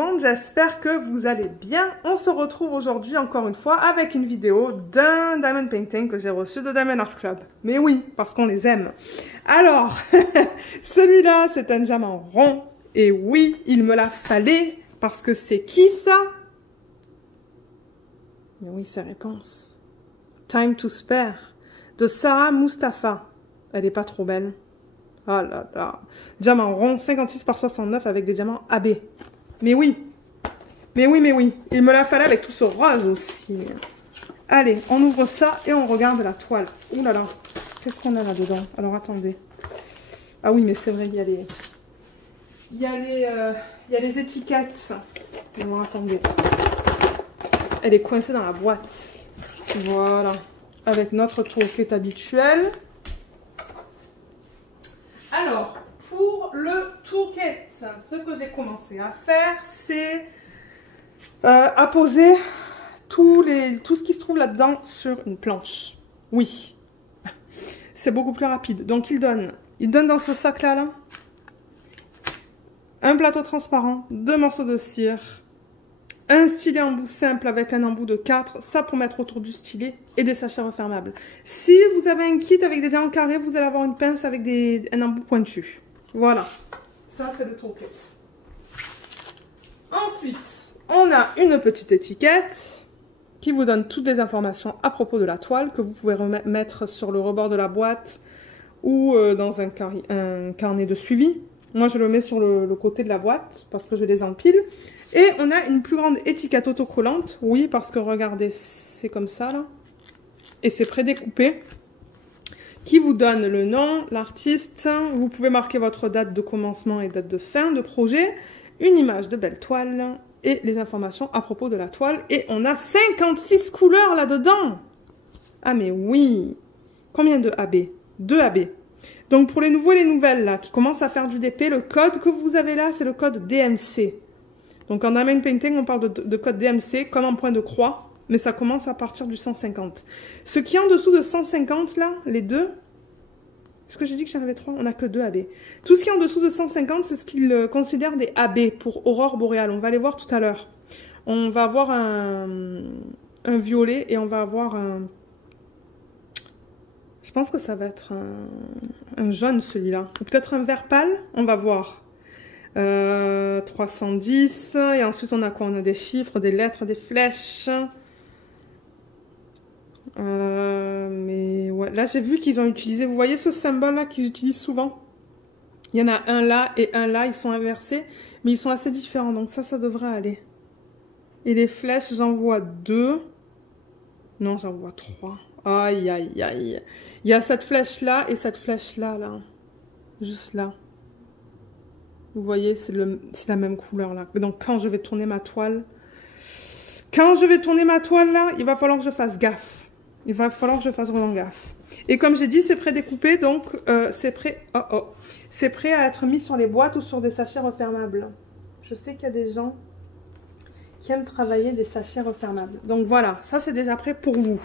monde, j'espère que vous allez bien. On se retrouve aujourd'hui encore une fois avec une vidéo d'un diamond painting que j'ai reçu de Diamond Art Club. Mais oui, parce qu'on les aime. Alors, celui-là, c'est un diamant rond. Et oui, il me l'a fallait parce que c'est qui ça? Mais oui, c'est réponse. Time to Spare de Sarah Mustafa. Elle est pas trop belle. Oh là là. Diamant rond, 56 par 69 avec des diamants AB. Mais oui. Mais oui, mais oui. Il me l'a fallu avec tout ce rose aussi. Allez, on ouvre ça et on regarde la toile. Ouh là là. Qu'est-ce qu'on a là-dedans? Alors, attendez. Ah oui, mais c'est vrai, il y a les... Il y a les étiquettes. Non, attendez. Elle est coincée dans la boîte. Voilà. Avec notre toolkit habituel. Alors, pour le toolkit, ce que j'ai commencé à faire, c'est à poser tout ce qui se trouve là-dedans sur une planche. Oui, c'est beaucoup plus rapide. Donc, il donne dans ce sac-là, un plateau transparent, 2 morceaux de cire, un stylet embout simple avec un embout de 4, ça pour mettre autour du stylet, et des sachets refermables. Si vous avez un kit avec des diamants carrés, vous allez avoir une pince avec un embout pointu. Voilà, ça c'est le toolkit. Ensuite, on a une petite étiquette qui vous donne toutes les informations à propos de la toile que vous pouvez mettre sur le rebord de la boîte ou dans un carnet de suivi. Moi, je le mets sur le côté de la boîte parce que je les empile. Et on a une plus grande étiquette autocollante. Oui, parce que regardez, c'est comme ça, là. Et c'est prédécoupé. Qui vous donne le nom, l'artiste. Vous pouvez marquer votre date de commencement et date de fin de projet. Une image de belle toile. Et les informations à propos de la toile. Et on a 56 couleurs là-dedans. Ah, mais oui. Combien de AB? 2 AB. Donc, pour les nouveaux et les nouvelles, là, qui commencent à faire du DP, le code que vous avez là, c'est le code DMC. Donc, en Diamond Painting, on parle de code DMC, comme en point de croix, mais ça commence à partir du 150. Ce qui est en dessous de 150, là, les deux, est-ce que j'ai dit que j'en avais 3? On n'a que 2 AB. Tout ce qui est en dessous de 150, c'est ce qu'ils considèrent des AB pour aurore boréale. On va les voir tout à l'heure. On va avoir un violet et on va avoir un... Je pense que ça va être un jaune, celui-là. Ou peut-être un vert pâle. On va voir. 310. Et ensuite, on a quoi? On a des chiffres, des lettres, des flèches. Mais ouais, là, j'ai vu qu'ils ont utilisé... Vous voyez ce symbole-là qu'ils utilisent souvent? Il y en a un là et un là. Ils sont inversés. Mais ils sont assez différents. Donc ça devrait aller. Et les flèches, j'en vois 2. Non, j'en vois 3. Aïe, aïe, aïe. Il y a cette flèche-là et cette flèche-là, là. Juste là. Vous voyez, c'est la même couleur, là. Donc, quand je vais tourner ma toile... là, il va falloir que je fasse gaffe. Il va falloir que je fasse vraiment gaffe. Et comme j'ai dit, c'est prédécoupé, donc c'est prêt... C'est prêt à être mis sur les boîtes ou sur des sachets refermables. Je sais qu'il y a des gens qui aiment travailler des sachets refermables. Donc, voilà. Ça, c'est déjà prêt pour vous.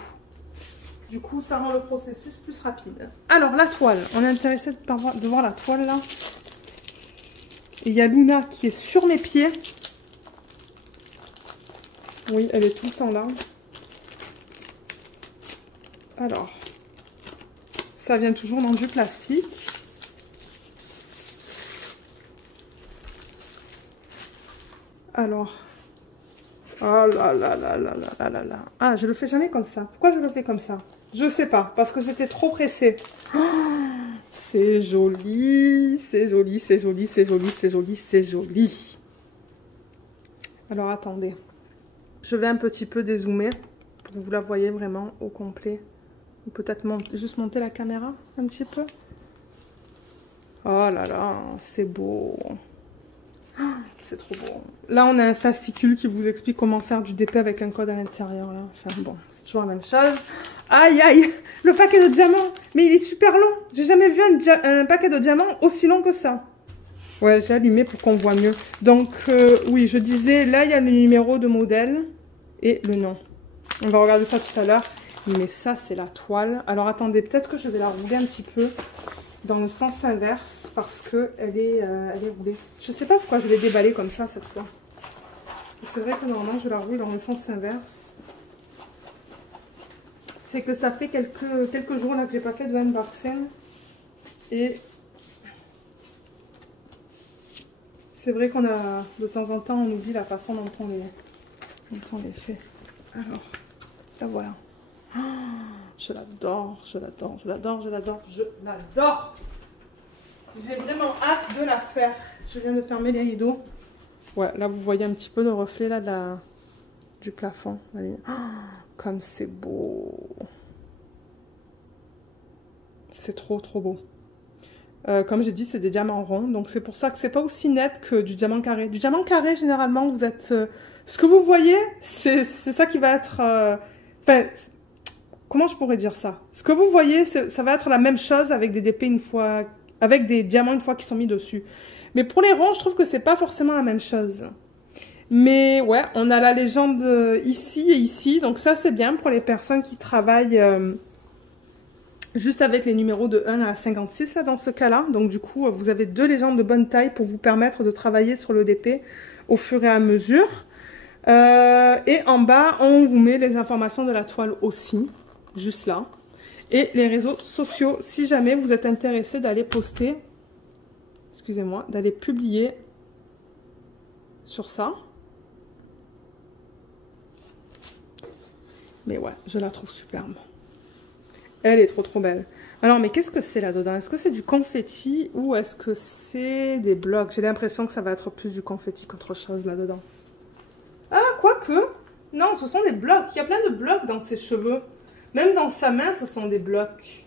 Du coup, ça rend le processus plus rapide. Alors, la toile. On est intéressé de voir la toile, là. Et il y a Luna qui est sur mes pieds. Oui, elle est tout le temps là. Alors, ça vient toujours dans du plastique. Alors... Oh là là là là là là là. Ah, je le fais jamais comme ça. Pourquoi je le fais comme ça? Je sais pas, parce que j'étais trop pressée. Oh, c'est joli, c'est joli, c'est joli, c'est joli, c'est joli, c'est joli. Alors, attendez. Je vais un petit peu dézoomer pour que vous la voyez vraiment au complet. Ou peut-être juste monter la caméra un petit peu. Oh là là, c'est beau. C'est trop beau. Là, on a un fascicule qui vous explique comment faire du DP avec un code à l'intérieur. Enfin bon, c'est toujours la même chose. Aïe, aïe, le paquet de diamants. Mais il est super long. J'ai jamais vu un paquet de diamants aussi long que ça. Ouais, j'ai allumé pour qu'on voit mieux. Donc, oui, je disais, là, il y a le numéro de modèle et le nom. On va regarder ça tout à l'heure. Mais ça, c'est la toile. Alors, attendez, peut-être que je vais la rouler un petit peu dans le sens inverse parce qu'elle est roulée. Je sais pas pourquoi je l'ai déballée comme ça cette fois. c'est vrai que normalement je la roule dans le sens inverse. C'est que ça fait quelques jours là que j'ai pas fait de unboxing. Et c'est vrai qu'on a, de temps en temps, on oublie la façon dont on les fait. Alors, la voilà. Oh, je l'adore, je l'adore, je l'adore, je l'adore, je l'adore. J'ai vraiment hâte de la faire. Je viens de fermer les rideaux. Ouais, là vous voyez un petit peu le reflet là du plafond. Allez. Oh, comme c'est beau. C'est trop trop beau. Comme j'ai dit, c'est des diamants ronds. Donc c'est pour ça que c'est pas aussi net que du diamant carré. Du diamant carré, généralement, vous êtes... ce que vous voyez, c'est ça qui va être... Enfin, comment je pourrais dire ça? Ce que vous voyez, ça va être la même chose avec des DP une fois... Avec des diamants une fois qu'ils sont mis dessus. Mais pour les ronds, je trouve que c'est pas forcément la même chose. Mais ouais, on a la légende ici et ici. Donc ça, c'est bien pour les personnes qui travaillent... juste avec les numéros de 1 à 56 là, dans ce cas-là. Donc du coup, vous avez deux légendes de bonne taille pour vous permettre de travailler sur le DP au fur et à mesure. Et en bas, on vous met les informations de la toile aussi, juste là. Et les réseaux sociaux, si jamais vous êtes intéressé d'aller poster, excusez-moi, d'aller publier sur ça. Mais ouais, je la trouve superbe. Elle est trop trop belle. Alors, mais qu'est-ce que c'est là-dedans? Est-ce que c'est du confetti ou est-ce que c'est des blocs? J'ai l'impression que ça va être plus du confetti qu'autre chose là-dedans. Ah, quoique. Non, ce sont des blocs. Il y a plein de blocs dans ses cheveux. Même dans sa main, ce sont des blocs.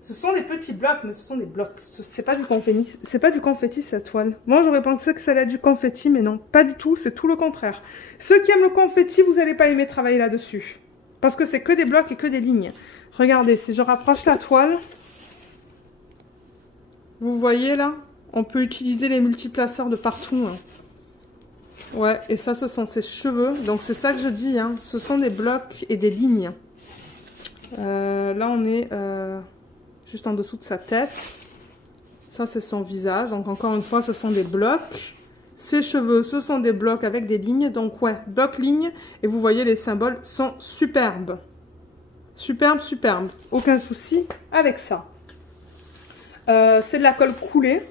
Ce sont des petits blocs, mais ce sont des blocs. C'est pas du confetti. C'est pas du confetti, cette toile. Moi, j'aurais pensé que ça allait être du confetti, mais non, pas du tout. C'est tout le contraire. Ceux qui aiment le confetti, vous n'allez pas aimer travailler là-dessus. Parce que c'est que des blocs et que des lignes. Regardez, si je rapproche la toile, vous voyez là, on peut utiliser les multiplaceurs de partout. Hein. Ouais, et ça, ce sont ses cheveux. Donc, c'est ça que je dis. Hein. Ce sont des blocs et des lignes. Là, on est juste en dessous de sa tête. Ça, c'est son visage. Donc, encore une fois, ce sont des blocs. Ses cheveux, ce sont des blocs avec des lignes. Donc, ouais, bloc, ligne. Et vous voyez, les symboles sont superbes. Superbe, superbe. Aucun souci avec ça. C'est de la colle coulée.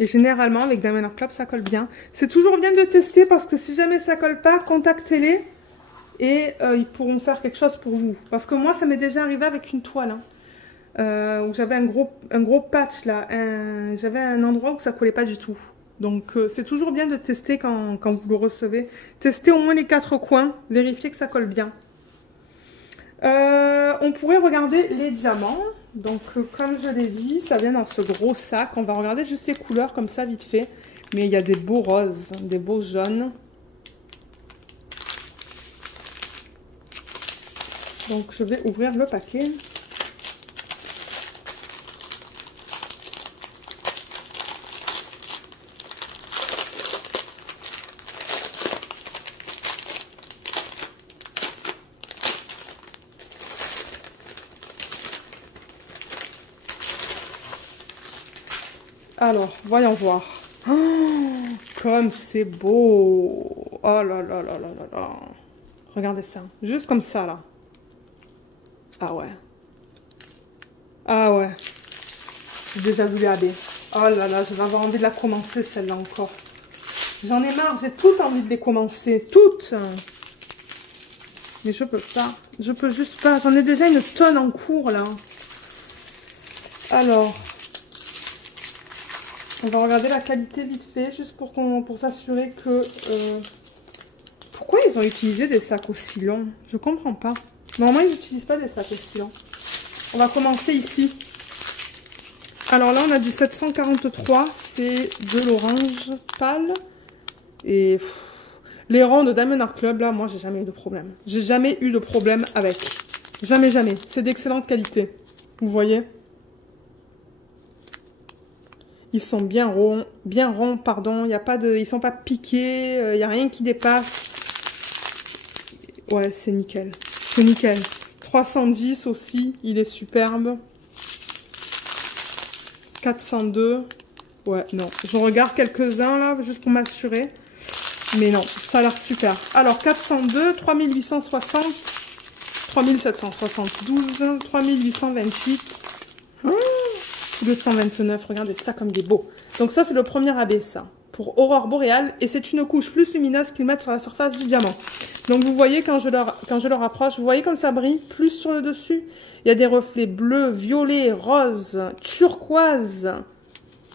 Et généralement, avec Diamond Art Club, ça colle bien. C'est toujours bien de tester parce que si jamais ça colle pas, contactez-les. Et ils pourront faire quelque chose pour vous. Parce que moi, ça m'est déjà arrivé avec une toile. Hein, où j'avais un gros patch là. J'avais un endroit où ça collait pas du tout. Donc, c'est toujours bien de tester quand vous le recevez. Testez au moins les 4 coins. Vérifiez que ça colle bien. On pourrait regarder les diamants. Donc, comme je l'ai dit, ça vient dans ce gros sac. On va regarder juste les couleurs comme ça, vite fait. Mais il y a des beaux roses, des beaux jaunes. Donc, je vais ouvrir le paquet. Alors, voyons voir. Oh, comme c'est beau. Oh là là là là là là. Regardez ça. Juste comme ça, là. Ah ouais. Ah ouais. J'ai déjà vu les AB. Oh là là, je vais avoir envie de la commencer, celle-là encore. J'en ai marre, j'ai toutes envie de les commencer. Toutes. Mais je peux pas. Je peux juste pas. J'en ai déjà une tonne en cours, là. Alors... On va regarder la qualité vite fait, juste pour s'assurer que... Pourquoi ils ont utilisé des sacs aussi longs? Je comprends pas. Normalement, ils n'utilisent pas des sacs aussi longs. On va commencer ici. Alors là, on a du 743. C'est de l'orange pâle. Et les ronds de Diamond Art Club, là, moi, j'ai jamais eu de problème. J'ai jamais eu de problème avec. Jamais, jamais. C'est d'excellente qualité. Vous voyez ? Ils sont bien ronds, pardon. Il y a pas de, ils sont pas piqués, il n'y a rien qui dépasse. Ouais, c'est nickel. C'est nickel. 310 aussi, il est superbe. 402. Ouais, non. Je regarde quelques-uns là, juste pour m'assurer. Mais non, ça a l'air super. Alors, 402, 3860, 3772, 3828, 229. Regardez ça comme des beaux. Donc ça, c'est le premier AB, ça. Pour Aurore Boréale. Et c'est une couche plus lumineuse qu'ils mettent sur la surface du diamant. Donc vous voyez, quand je le rapproche, vous voyez comme ça brille plus sur le dessus. Il y a des reflets bleus, violets, roses, turquoise.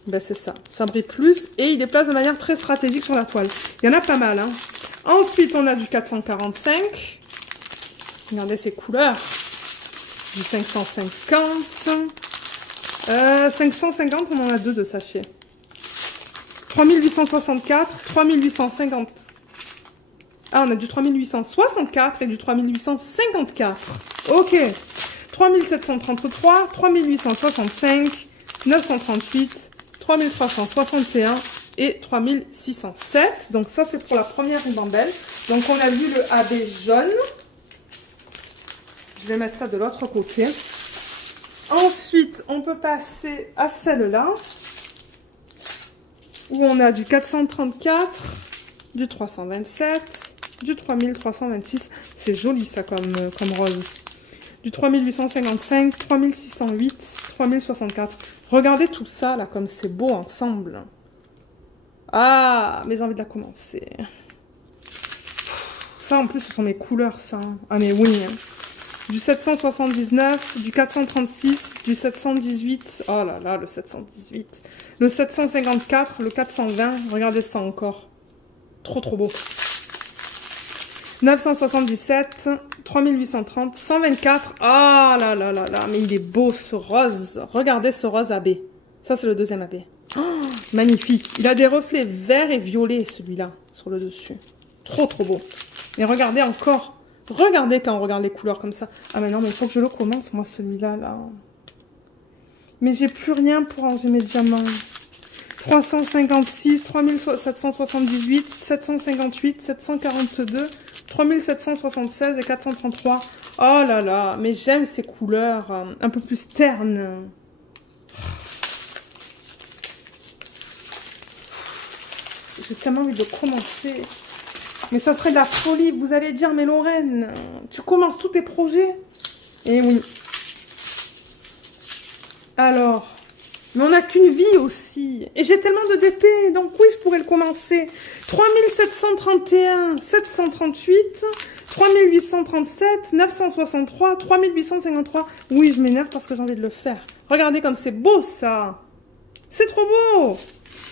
Ben c'est ça, ça brille plus et il les place de manière très stratégique sur la toile. Il y en a pas mal, hein. Ensuite, on a du 445. Regardez ces couleurs. Du 550. 550, on en a deux de sachets. 3864, 3850. Ah, on a du 3864 et du 3854. Ok. 3733, 3865, 938, 3361 et 3607. Donc ça, c'est pour la première ribambelle. Donc on a vu le AB jaune. Je vais mettre ça de l'autre côté. Ensuite, on peut passer à celle-là, où on a du 434, du 327, du 3326. C'est joli ça comme rose. Du 3855, 3608, 3064. Regardez tout ça là, comme c'est beau ensemble. Ah, mais j'ai envie de la commencer. Ça en plus, ce sont mes couleurs, ça. Ah mais oui. Du 779, du 436, du 718. Oh là là, le 718. Le 754, le 420. Regardez ça encore. Trop trop beau. 977, 3830, 124. Ah là là là là, mais il est beau ce rose. Regardez ce rose AB. Ça, c'est le deuxième AB. Oh, magnifique. Il a des reflets verts et violets, celui-là, sur le dessus. Trop trop beau. Et regardez encore. Regardez quand on regarde les couleurs comme ça. Ah mais non, mais il faut que je le commence, moi, celui-là, là. Mais j'ai plus rien pour ranger mes diamants. 356, 3778, 758, 742, 3776 et 433. Oh là là, mais j'aime ces couleurs un peu plus ternes. J'ai tellement envie de commencer. Mais ça serait de la folie. Vous allez dire, mais Lorraine, tu commences tous tes projets? Eh oui. Alors, mais on n'a qu'une vie aussi. Et j'ai tellement de DP, donc oui, je pourrais le commencer. 3731, 738, 3837, 963, 3853. Oui, je m'énerve parce que j'ai envie de le faire. Regardez comme c'est beau, ça. C'est trop beau.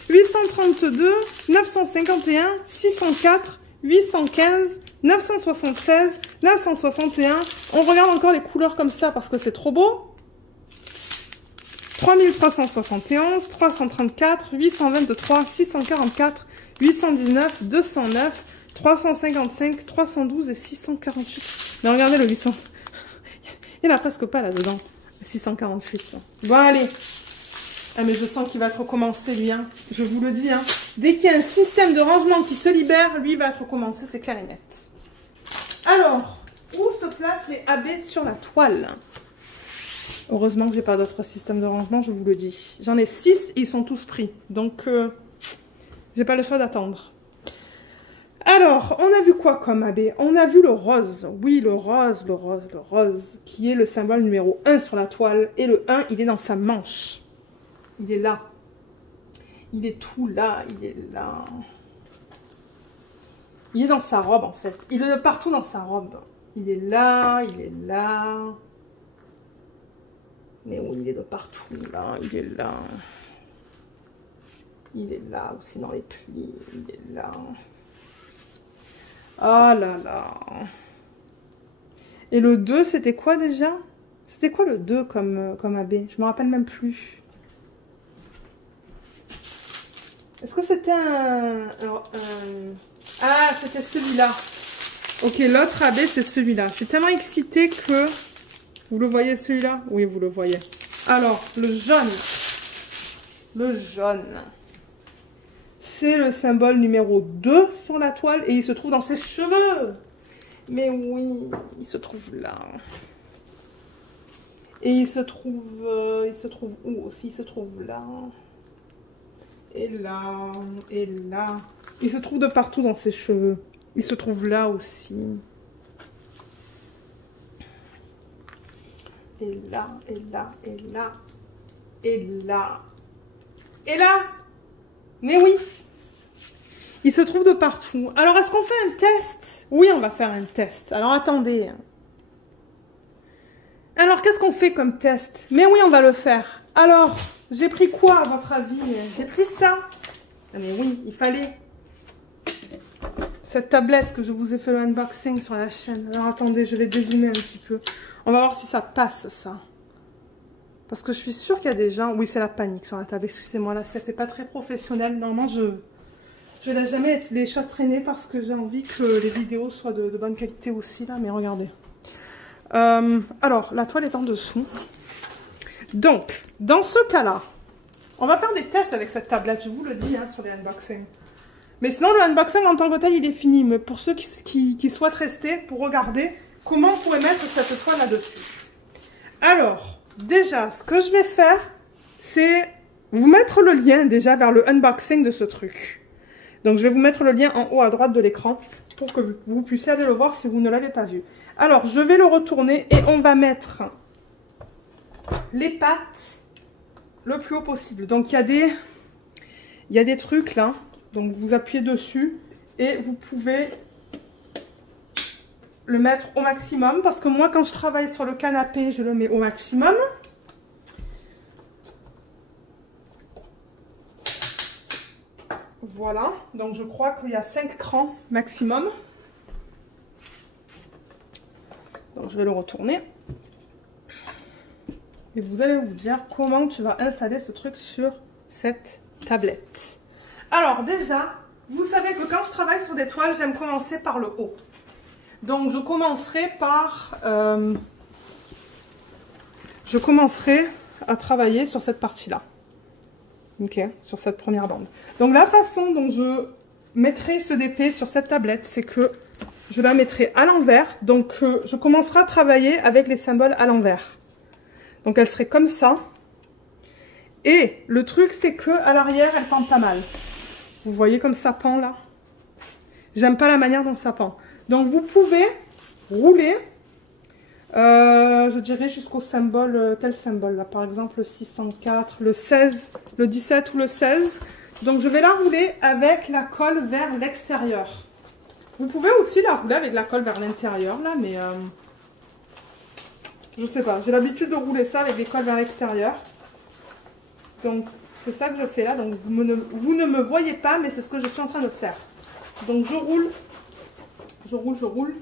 832, 951, 604, 815, 976, 961. On regarde encore les couleurs comme ça parce que c'est trop beau. 3371, 334, 823, 644, 819, 209, 355, 312 et 648. Mais regardez le 800. Il n'y en a presque pas là-dedans. 648. Bon, allez. Ah, mais je sens qu'il va être recommencé, lui. Hein. Je vous le dis. Hein. Dès qu'il y a un système de rangement qui se libère, lui, il va être recommencé. C'est clair et net. Alors, où se placent les AB sur la toile? Heureusement que j'ai pas d'autre système de rangement, je vous le dis. J'en ai 6 et ils sont tous pris. Donc, j'ai pas le choix d'attendre. Alors, on a vu quoi comme AB? On a vu le rose. Oui, le rose, le rose, le rose, qui est le symbole numéro 1 sur la toile. Et le 1, il est dans sa manche. Il est là. Il est tout là, il est là. Il est dans sa robe, en fait. Il est de partout dans sa robe. Il est là, il est là. Mais oui, il est de partout, là, il est là. Il est là, aussi dans les plis, il est là. Ah là là. Et le 2, c'était quoi déjà? C'était quoi le 2 comme AB? Je me rappelle même plus. Est-ce que c'était Ah, c'était celui-là. Ok, l'autre AB, c'est celui-là. Je suis tellement excitée que... Vous le voyez celui-là? Oui, vous le voyez. Alors, le jaune. Le jaune. C'est le symbole numéro 2 sur la toile et il se trouve dans ses cheveux. Mais oui, il se trouve là. Et il se trouve où aussi? Il se trouve là. et là, et là. Il se trouve de partout dans ses cheveux. Il se trouve là aussi. Et là, et là, et là, et là, et là. Mais oui, il se trouve de partout. Alors, est-ce qu'on fait un test? Oui, on va faire un test. Alors, attendez. Alors, qu'est-ce qu'on fait comme test? Mais oui, on va le faire. Alors, j'ai pris quoi, à votre avis? J'ai pris ça. Mais oui, il fallait cette tablette que je vous ai fait le unboxing sur la chaîne. Alors, attendez, je vais dézoomer un petit peu. On va voir si ça passe, ça. Parce que je suis sûre qu'il y a des gens... Oui, c'est la panique sur la table. Excusez-moi, là, ça fait pas très professionnel. Normalement, je laisse jamais les choses traîner parce que j'ai envie que les vidéos soient de bonne qualité aussi, là. Mais regardez. Alors, la toile est en dessous. Donc, dans ce cas-là, on va faire des tests avec cette tablette. Je vous le dis, hein, sur les unboxings. Mais sinon, le unboxing en tant que tel, il est fini. Mais pour ceux qui souhaitent rester, pour regarder comment on pourrait mettre cette toile là-dessus. Alors, déjà, ce que je vais faire, c'est vous mettre le lien déjà vers le unboxing de ce truc. Donc, je vais vous mettre le lien en haut à droite de l'écran pour que vous puissiez aller le voir si vous ne l'avez pas vu. Alors, je vais le retourner et on va mettre les pattes le plus haut possible. Donc, il y a des trucs là. Donc, vous appuyez dessus et vous pouvez le mettre au maximum. Parce que moi, quand je travaille sur le canapé, je le mets au maximum. Voilà. Donc, je crois qu'il y a 5 crans maximum. Donc, je vais le retourner. Et vous allez vous dire comment tu vas installer ce truc sur cette tablette. Alors déjà, vous savez que quand je travaille sur des toiles, j'aime commencer par le haut. Donc je commencerai à travailler sur cette partie-là. Ok, sur cette première bande. Donc la façon dont je mettrai ce DP sur cette tablette, c'est que je la mettrai à l'envers. Donc je commencerai à travailler avec les symboles à l'envers. Donc elle serait comme ça. Et le truc, c'est que à l'arrière, elle pend pas mal. Vous voyez comme ça pend là? J'aime pas la manière dont ça pend. Donc vous pouvez rouler, je dirais jusqu'au symbole, quel symbole là? Par exemple le 604, le 16, le 17 ou le 16. Donc je vais la rouler avec la colle vers l'extérieur. Vous pouvez aussi la rouler avec la colle vers l'intérieur là, mais je sais pas. J'ai l'habitude de rouler ça avec des colles vers l'extérieur. Donc c'est ça que je fais là. Donc vous ne me voyez pas, mais c'est ce que je suis en train de faire. Donc je roule. Je roule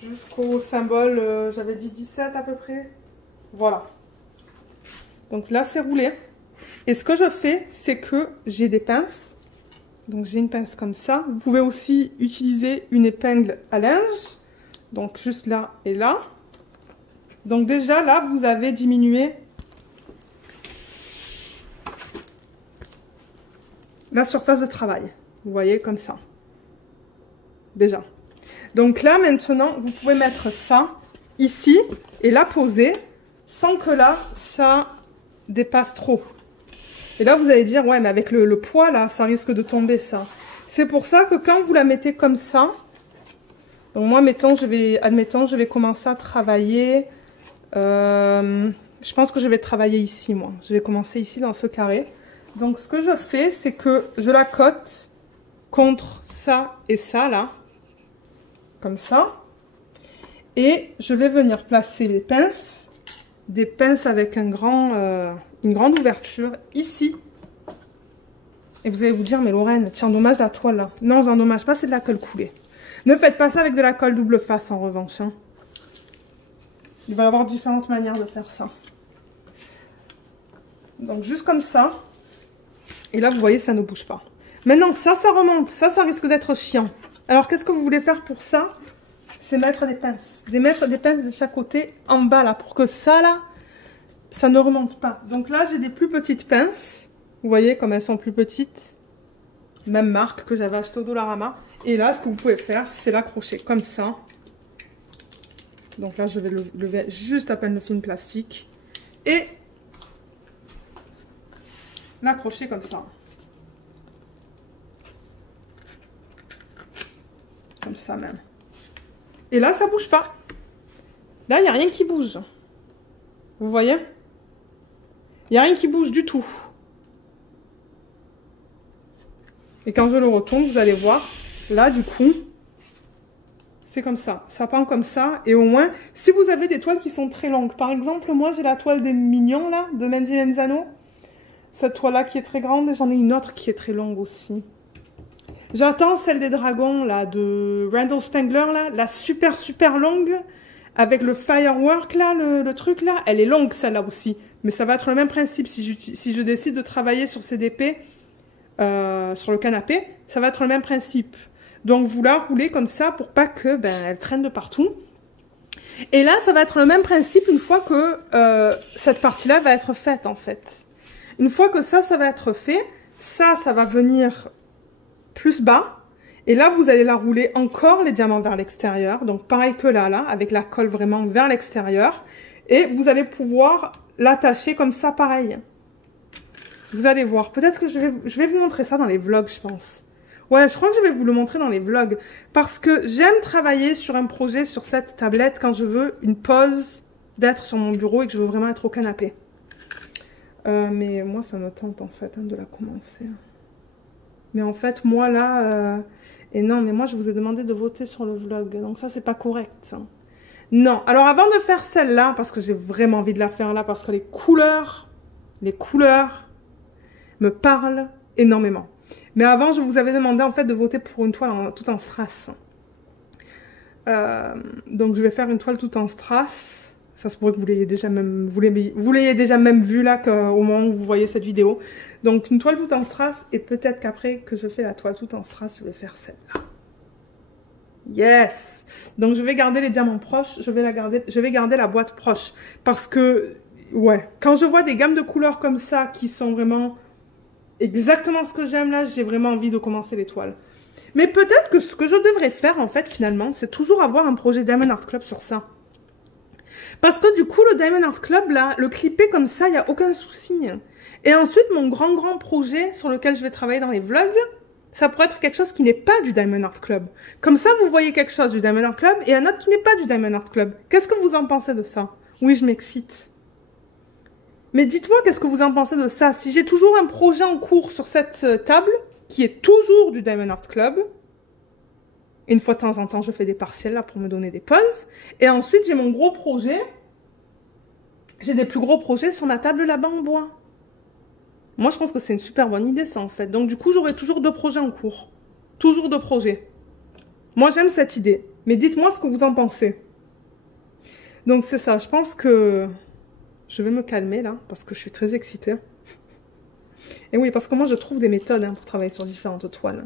jusqu'au symbole, j'avais dit 17 à peu près. Voilà. Donc là, c'est roulé. Et ce que je fais, c'est que j'ai des pinces. Donc j'ai une pince comme ça. Vous pouvez aussi utiliser une épingle à linge. Donc juste là et là. Donc déjà là, vous avez diminué la surface de travail. Vous voyez comme ça. Déjà. Donc là, maintenant, vous pouvez mettre ça ici et la poser sans que là, ça dépasse trop. Et là, vous allez dire, ouais, mais avec le poids, là, ça risque de tomber, ça. C'est pour ça que quand vous la mettez comme ça, donc moi, admettons, je vais commencer à travailler. Je pense que je vais travailler ici, moi. Je vais commencer ici, dans ce carré. Donc, ce que je fais, c'est que je la cote contre ça et ça, là. Comme ça. Et je vais venir placer les pinces. Des pinces avec une grande ouverture ici. Et vous allez vous dire, mais Lorraine, tu endommages la toile là. Non, j'endommage pas, c'est de la colle coulée. Ne faites pas ça avec de la colle double face en revanche. Hein. Il va y avoir différentes manières de faire ça. Donc juste comme ça. Et là, vous voyez, ça ne bouge pas. Maintenant, ça remonte. Ça risque d'être chiant. Alors, qu'est-ce que vous voulez faire pour ça? C'est mettre des pinces. Mettre des pinces de chaque côté en bas, là, pour que ça, là, ça ne remonte pas. Donc là, j'ai des plus petites pinces. Vous voyez, comme elles sont plus petites. Même marque que j'avais acheté au Dollarama. Et là, ce que vous pouvez faire, c'est l'accrocher comme ça. Donc là, je vais lever juste à peine le film plastique. Et l'accrocher comme ça. Comme ça même. Et là, ça bouge pas. Là, il n'y a rien qui bouge. Vous voyez? Il n'y a rien qui bouge du tout. Et quand je le retourne, vous allez voir, là, du coup, c'est comme ça. Ça pend comme ça. Et au moins, si vous avez des toiles qui sont très longues. Par exemple, moi, j'ai la toile des mignons, là, de Mandy Menzano. Cette toile-là qui est très grande. Et j'en ai une autre qui est très longue aussi. J'attends celle des dragons, là, de Randall Spangler, là. La super, super longue. Avec le firework, là, le truc, là. Elle est longue, celle-là aussi. Mais ça va être le même principe. Si je décide de travailler sur CDP, sur le canapé, ça va être le même principe. Donc, vous la roulez comme ça pour pas que elle traîne de partout. Et là, ça va être le même principe une fois que cette partie-là va être faite, en fait. Une fois que ça va être fait, ça va venir plus bas. Et là, vous allez la rouler encore les diamants vers l'extérieur. Donc, pareil que là, avec la colle vraiment vers l'extérieur. Et vous allez pouvoir l'attacher comme ça, pareil. Vous allez voir. Peut-être que je vais vous montrer ça dans les vlogs, je pense. Ouais, je crois que je vais vous le montrer dans les vlogs. Parce que j'aime travailler sur un projet, sur cette tablette, quand je veux une pause d'être sur mon bureau et que je veux vraiment être au canapé. Mais moi, ça me tente, en fait, de la commencer. Mais en fait, moi, là... Et non, mais moi, je vous ai demandé de voter sur le vlog. Donc ça, c'est pas correct. Non. Alors, avant de faire celle-là, parce que j'ai vraiment envie de la faire là, parce que les couleurs me parlent énormément. Mais avant, je vous avais demandé en fait de voter pour une toile tout en strass. Donc je vais faire une toile tout en strass. Ça se pourrait que vous l'ayez déjà même, vu là au moment où vous voyez cette vidéo. Donc une toile tout en strass et peut-être qu'après que je fais la toile tout en strass, je vais faire celle-là. Yes! Donc je vais garder les diamants proches, je vais garder la boîte proche. Parce que, ouais, quand je vois des gammes de couleurs comme ça qui sont vraiment... exactement ce que j'aime là, j'ai vraiment envie de commencer les toiles. Mais peut-être que ce que je devrais faire en fait finalement, c'est toujours avoir un projet Diamond Art Club sur ça. Parce que du coup le Diamond Art Club là, le clipper comme ça, il n'y a aucun souci. Et ensuite mon grand projet sur lequel je vais travailler dans les vlogs, ça pourrait être quelque chose qui n'est pas du Diamond Art Club. Comme ça vous voyez quelque chose du Diamond Art Club et un autre qui n'est pas du Diamond Art Club. Qu'est-ce que vous en pensez de ça? Oui, je m'excite. Mais dites-moi, qu'est-ce que vous en pensez de ça? Si j'ai toujours un projet en cours sur cette table, qui est toujours du Diamond Art Club, une fois de temps en temps, je fais des partiels là pour me donner des pauses. Et ensuite, j'ai mon gros projet. J'ai des plus gros projets sur ma table là-bas en bois. Moi, je pense que c'est une super bonne idée, ça, en fait. Donc, du coup, j'aurai toujours 2 projets en cours. Toujours 2 projets. Moi, j'aime cette idée. Mais dites-moi ce que vous en pensez. Donc, c'est ça. Je pense que... je vais me calmer là, parce que je suis très excitée. Et oui, parce que moi je trouve des méthodes pour travailler sur différentes toiles.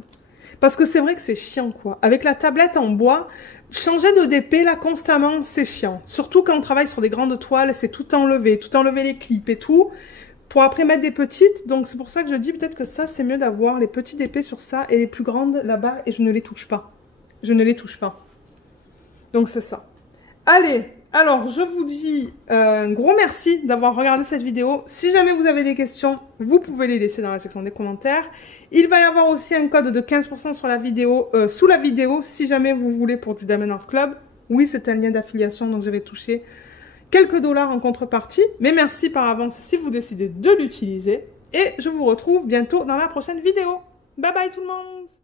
Parce que c'est vrai que c'est chiant quoi. Avec la tablette en bois, changer de DP là constamment, c'est chiant. Surtout quand on travaille sur des grandes toiles, c'est tout enlever les clips et tout. Pour après mettre des petites, donc c'est pour ça que je dis peut-être que ça c'est mieux d'avoir les petits DP sur ça et les plus grandes là-bas et je ne les touche pas. Je ne les touche pas. Donc c'est ça. Allez! Alors, je vous dis un gros merci d'avoir regardé cette vidéo. Si jamais vous avez des questions, vous pouvez les laisser dans la section des commentaires. Il va y avoir aussi un code de 15% sur la vidéo, sous la vidéo, si jamais vous voulez pour du Diamond Art Club. Oui, c'est un lien d'affiliation, donc je vais toucher quelques dollars en contrepartie. Mais merci par avance si vous décidez de l'utiliser. Et je vous retrouve bientôt dans la prochaine vidéo. Bye bye tout le monde!